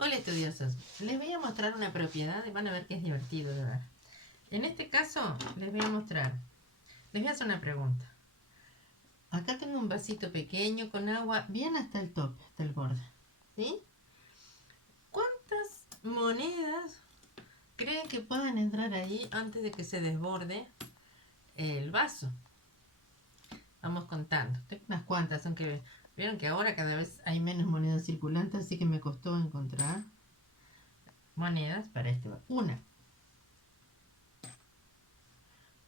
Hola estudiosos, les voy a mostrar una propiedad y van a ver que es divertido de ver. En este caso les voy a mostrar, les voy a hacer una pregunta. Acá tengo un vasito pequeño con agua bien hasta el tope, hasta el borde. ¿Sí? ¿Cuántas monedas creen que puedan entrar ahí antes de que se desborde el vaso? Vamos contando. Tengo unas cuantas, aunque vieron que ahora cada vez hay menos monedas circulantes, así que me costó encontrar monedas para este vaso. Una.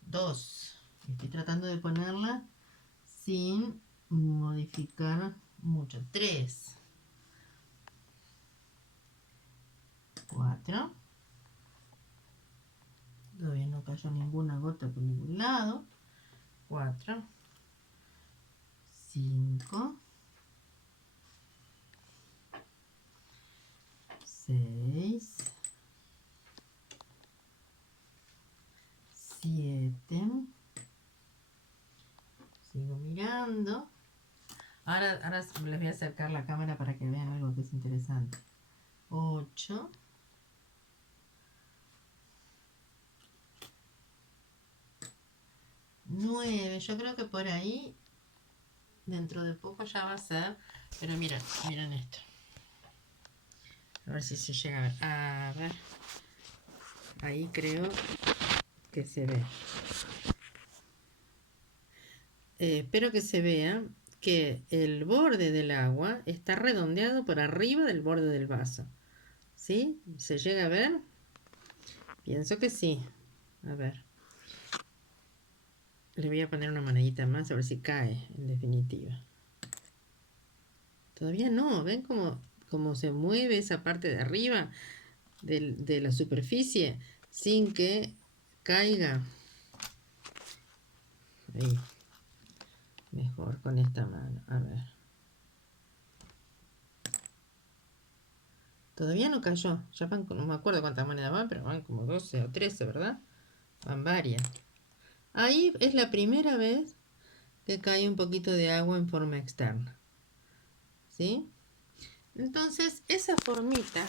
Dos. Estoy tratando de ponerla sin modificar mucho. Tres. Cuatro. Todavía no cayó ninguna gota por ningún lado. Cuatro. Cinco. Seis. Siete. Sigo mirando. Ahora les voy a acercar la cámara para que vean algo que es interesante. 8. 9. Yo creo que por ahí, dentro de poco ya va a ser. Pero miren esto. A ver si se llega a ver. A ver. Ahí creo que se ve. Espero que se vea que el borde del agua está redondeado por arriba del borde del vaso. ¿Sí? ¿Se llega a ver? Pienso que sí. A ver. Le voy a poner una monedita más a ver si cae, en definitiva. Todavía no. ¿Ven cómo se mueve esa parte de arriba de la superficie sin que caiga? Ahí. Mejor con esta mano. A ver. Todavía no cayó. Ya van, no me acuerdo cuántas monedas van, pero van como 12 o 13, ¿verdad? Van varias. Ahí es la primera vez que cae un poquito de agua en forma externa. ¿Sí? Entonces, esa formita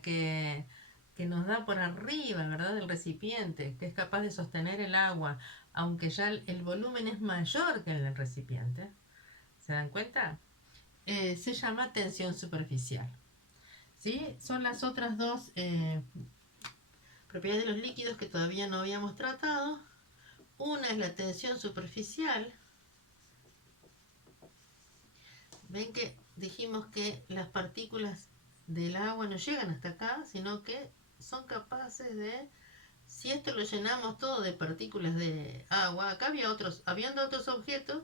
que nos da por arriba, ¿verdad? Del recipiente, que es capaz de sostener el agua, aunque ya el volumen es mayor que en el recipiente. ¿Se dan cuenta? Se llama tensión superficial. ¿Sí? Son las otras dos propiedades de los líquidos que todavía no habíamos tratado. Una es la tensión superficial. Ven que dijimos que las partículas del agua no llegan hasta acá, sino que son capaces de, si esto lo llenamos todo de partículas de agua, acá habían otros objetos,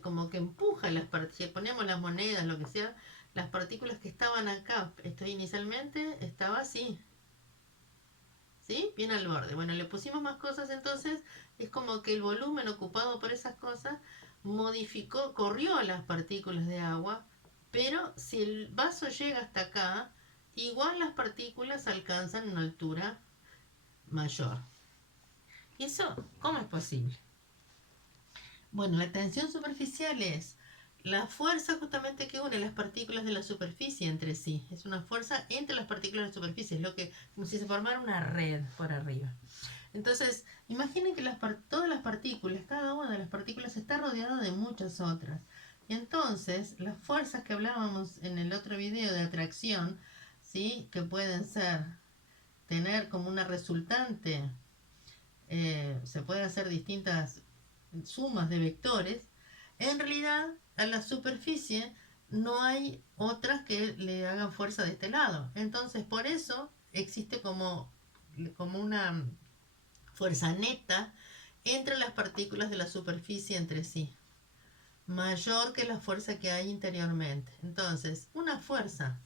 como que empujan las partículas, si ponemos las monedas, lo que sea, las partículas que estaban acá, esto inicialmente estaba así, ¿sí? Bien al borde. Bueno, le pusimos más cosas, entonces es como que el volumen ocupado por esas cosas corrió las partículas de agua, pero si el vaso llega hasta acá, igual las partículas alcanzan una altura mayor. ¿Y eso cómo es posible? Bueno, la tensión superficial es la fuerza justamente que une las partículas de la superficie entre sí. Es una fuerza entre las partículas de la superficie, es lo que, como si se formara una red por arriba. Entonces, imaginen que todas las partículas, cada una de las partículas está rodeada de muchas otras. Y entonces, las fuerzas que hablábamos en el otro video de atracción, ¿sí? Que pueden tener como una resultante, se pueden hacer distintas sumas de vectores, en realidad a la superficie no hay otras que le hagan fuerza de este lado. Entonces, por eso existe como una fuerza neta entre las partículas de la superficie entre sí, mayor que la fuerza que hay interiormente. Entonces, una fuerza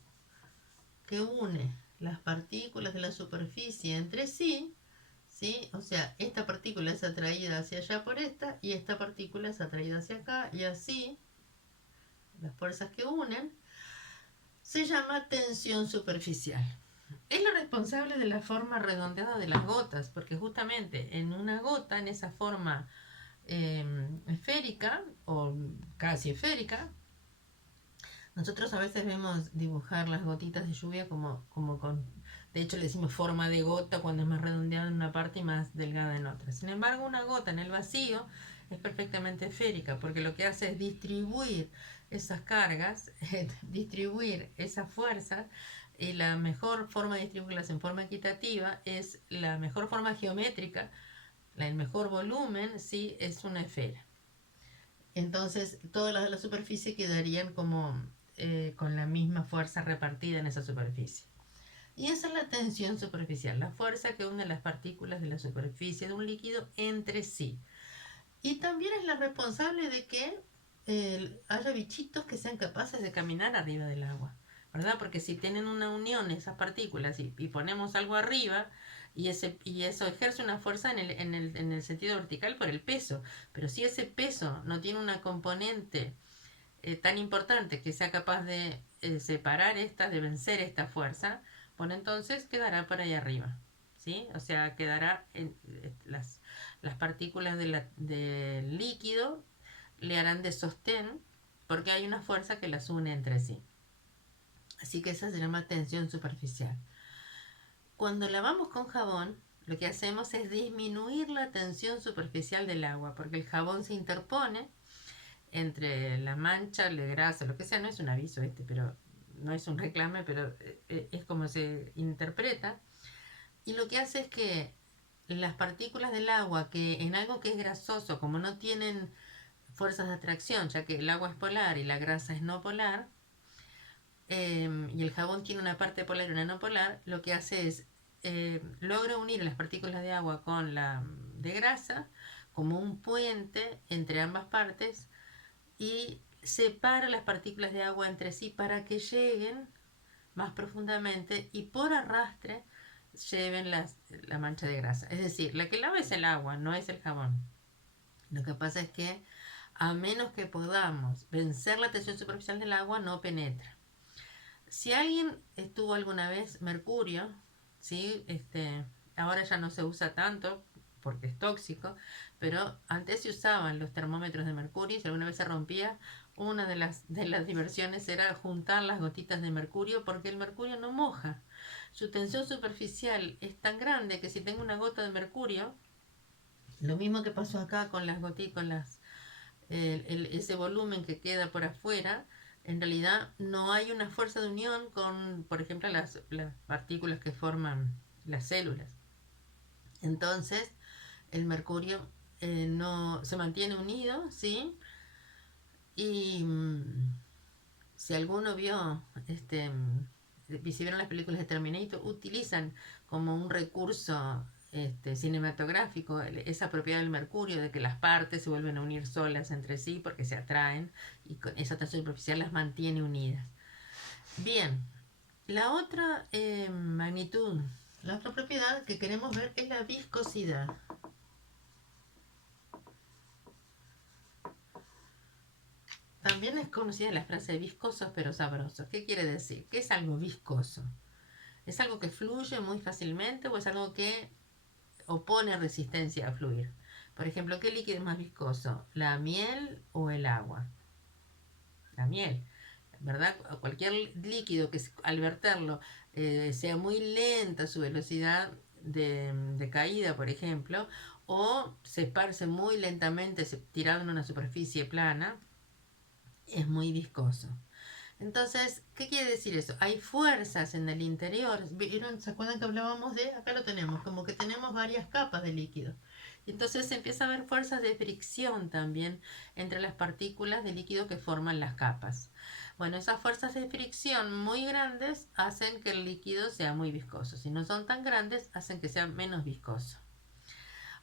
que une las partículas de la superficie entre sí, ¿sí? O sea, esta partícula es atraída hacia allá por esta y esta partícula es atraída hacia acá y así, las fuerzas que unen, se llama tensión superficial. Es lo responsable de la forma redondeada de las gotas, porque justamente en una gota, en esa forma esférica o casi esférica, Nosotros a veces vemos dibujar las gotitas de lluvia como con, de hecho le decimos forma de gota cuando es más redondeada en una parte y más delgada en otra. Sin embargo, una gota en el vacío es perfectamente esférica porque lo que hace es distribuir esas cargas, distribuir esas fuerzas, y la mejor forma de distribuirlas en forma equitativa es la mejor forma geométrica, el mejor volumen, sí, es una esfera. Entonces, todas las de la superficie quedarían como con la misma fuerza repartida en esa superficie. Y esa es la tensión superficial, la fuerza que une las partículas de la superficie de un líquido entre sí. Y también es la responsable de que haya bichitos que sean capaces de caminar arriba del agua, ¿verdad? Porque si tienen una unión esas partículas y ponemos algo arriba, y eso ejerce una fuerza en el sentido vertical por el peso, pero si ese peso no tiene una componente tan importante que sea capaz de separar estas, de vencer esta fuerza, bueno, entonces quedará por ahí arriba, ¿sí? O sea, quedará en las partículas del líquido le harán de sostén porque hay una fuerza que las une entre sí. Así que esa se llama tensión superficial. Cuando lavamos con jabón, lo que hacemos es disminuir la tensión superficial del agua, porque el jabón se interpone entre la mancha, la grasa, lo que sea. No es un aviso pero no es un reclame, pero es como se interpreta. Y lo que hace es que las partículas del agua, que en algo que es grasoso, como no tienen fuerzas de atracción, ya que el agua es polar y la grasa es no polar, y el jabón tiene una parte polar y una no polar, lo que hace es logra unir las partículas de agua con la de grasa como un puente entre ambas partes, y separa las partículas de agua entre sí para que lleguen más profundamente y por arrastre lleven la mancha de grasa. Es decir, la que lava es el agua, no es el jabón. Lo que pasa es que a menos que podamos vencer la tensión superficial del agua, no penetra. Si alguien estuvo alguna vez mercurio, ¿sí? Ahora ya no se usa tanto porque es tóxico, pero antes se usaban los termómetros de mercurio y si alguna vez se rompía, una de las diversiones era juntar las gotitas de mercurio porque el mercurio no moja. Su tensión superficial es tan grande que si tengo una gota de mercurio, lo mismo que pasó acá con las gotitas, con ese volumen que queda por afuera, en realidad no hay una fuerza de unión con, por ejemplo, las partículas que forman las células. Entonces, el mercurio no se mantiene unido, ¿sí? Y si alguno vio, si vieron las películas de Terminator, utilizan como un recurso cinematográfico esa propiedad del mercurio de que las partes se vuelven a unir solas entre sí porque se atraen y con esa tensión superficial las mantiene unidas. Bien, la otra magnitud, la otra propiedad que queremos ver es la viscosidad. También es conocida la frase viscosos pero sabrosos. ¿Qué quiere decir? ¿Qué es algo viscoso? ¿Es algo que fluye muy fácilmente o es algo que opone resistencia a fluir? Por ejemplo, ¿qué líquido es más viscoso? ¿La miel o el agua? La miel, ¿verdad? Cualquier líquido que al verterlo sea muy lenta su velocidad de caída, por ejemplo, o se esparce muy lentamente tirado en una superficie plana, es muy viscoso. Entonces, ¿qué quiere decir eso? Hay fuerzas en el interior. ¿Vieron? ¿Se acuerdan que hablábamos de? Acá lo tenemos, como que tenemos varias capas de líquido. Entonces se empieza a ver fuerzas de fricción también entre las partículas de líquido que forman las capas. Bueno, esas fuerzas de fricción muy grandes hacen que el líquido sea muy viscoso. Si no son tan grandes, hacen que sea menos viscoso.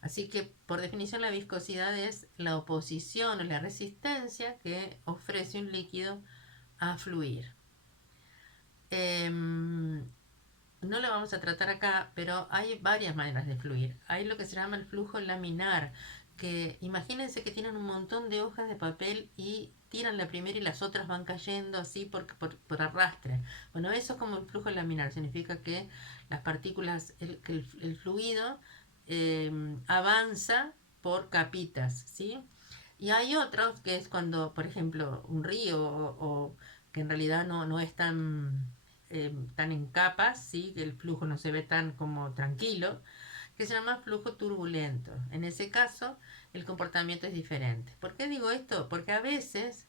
Así que, por definición, la viscosidad es la oposición o la resistencia que ofrece un líquido a fluir. No lo vamos a tratar acá, pero hay varias maneras de fluir. Hay lo que se llama el flujo laminar, que imagínense que tienen un montón de hojas de papel y tiran la primera y las otras van cayendo así por arrastre. Bueno, eso es como el flujo laminar, significa que las partículas, el fluido avanza por capitas, ¿sí? Y hay otros que es cuando, por ejemplo, un río o que en realidad no es tan en capas, ¿sí? Que el flujo no se ve tan como tranquilo, que se llama flujo turbulento. En ese caso, el comportamiento es diferente. ¿Por qué digo esto? Porque a veces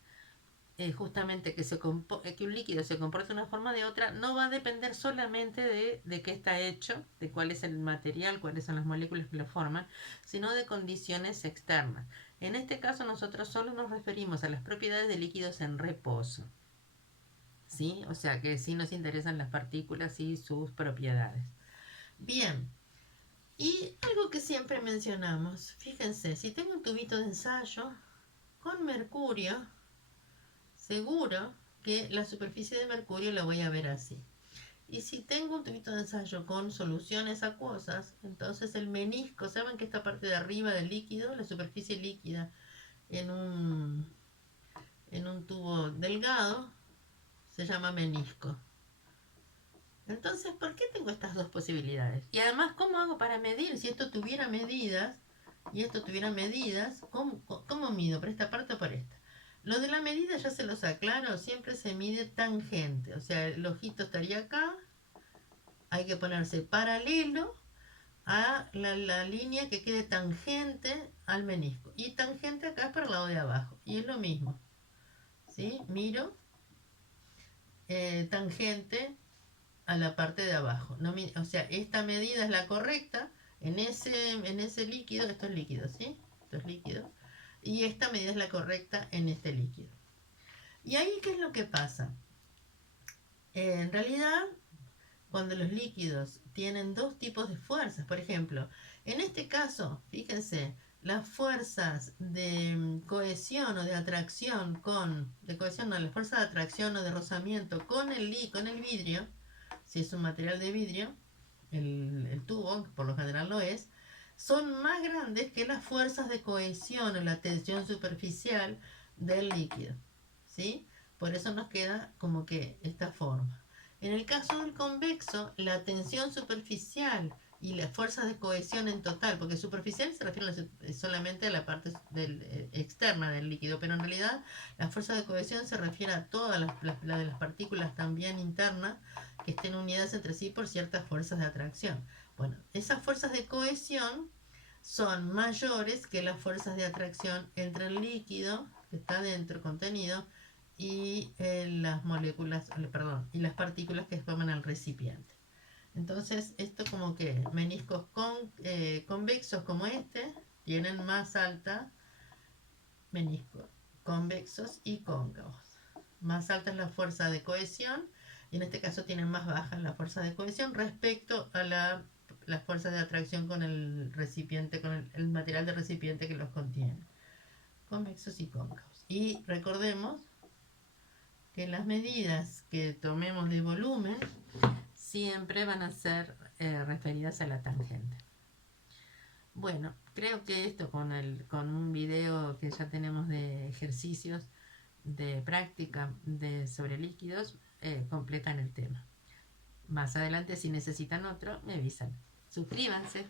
justamente que un líquido se comporte de una forma o de otra no va a depender solamente de qué está hecho, de cuál es el material, cuáles son las moléculas que lo forman, sino de condiciones externas. En este caso nosotros solo nos referimos a las propiedades de líquidos en reposo, ¿sí? O sea que sí nos interesan las partículas y sus propiedades. Bien, y algo que siempre mencionamos, fíjense, si tengo un tubito de ensayo con mercurio, seguro que la superficie de mercurio la voy a ver así. Y si tengo un tubito de ensayo con soluciones acuosas, entonces el menisco, ¿saben que esta parte de arriba del líquido, la superficie líquida en un tubo delgado, se llama menisco? Entonces, ¿por qué tengo estas dos posibilidades? Y además, ¿cómo hago para medir? Si esto tuviera medidas y esto tuviera medidas, ¿cómo mido? ¿Por esta parte o por esta? Lo de la medida ya se los aclaro, siempre se mide tangente, o sea, el ojito estaría acá, hay que ponerse paralelo a la línea que quede tangente al menisco. Y tangente acá es para el lado de abajo, y es lo mismo, ¿sí? Miro tangente a la parte de abajo. No, o sea, esta medida es la correcta en ese líquido, esto es líquido, ¿sí? Esto es líquido. Y esta medida es la correcta en este líquido. ¿Y ahí qué es lo que pasa? En realidad, cuando los líquidos tienen dos tipos de fuerzas, por ejemplo, en este caso, fíjense, las fuerzas de cohesión o de atracción de cohesión no, las fuerzas de atracción o de rozamiento con el vidrio, si es un material de vidrio, el tubo, por lo general lo es, son más grandes que las fuerzas de cohesión o la tensión superficial del líquido, ¿sí? Por eso nos queda como que esta forma. En el caso del convexo, la tensión superficial y las fuerzas de cohesión en total, porque superficial se refiere solamente a la parte externa del líquido, pero en realidad la fuerza de cohesión se refiere a todas la de las partículas también internas que estén unidas entre sí por ciertas fuerzas de atracción. Bueno, esas fuerzas de cohesión son mayores que las fuerzas de atracción entre el líquido que está dentro contenido y las moléculas, perdón, y las partículas que forman el recipiente. Entonces, esto como que meniscos convexos como este tienen más alta meniscos convexos y cóncavos. Más alta es la fuerza de cohesión y en este caso tienen más baja la fuerza de cohesión respecto a las fuerzas de atracción con el recipiente, con el material del recipiente que los contiene. Convexos y cóncavos. Y recordemos que las medidas que tomemos de volumen siempre van a ser referidas a la tangente. Bueno, creo que esto con un video que ya tenemos de ejercicios de práctica sobre líquidos completan el tema. Más adelante, si necesitan otro, me avisan. Suscríbanse.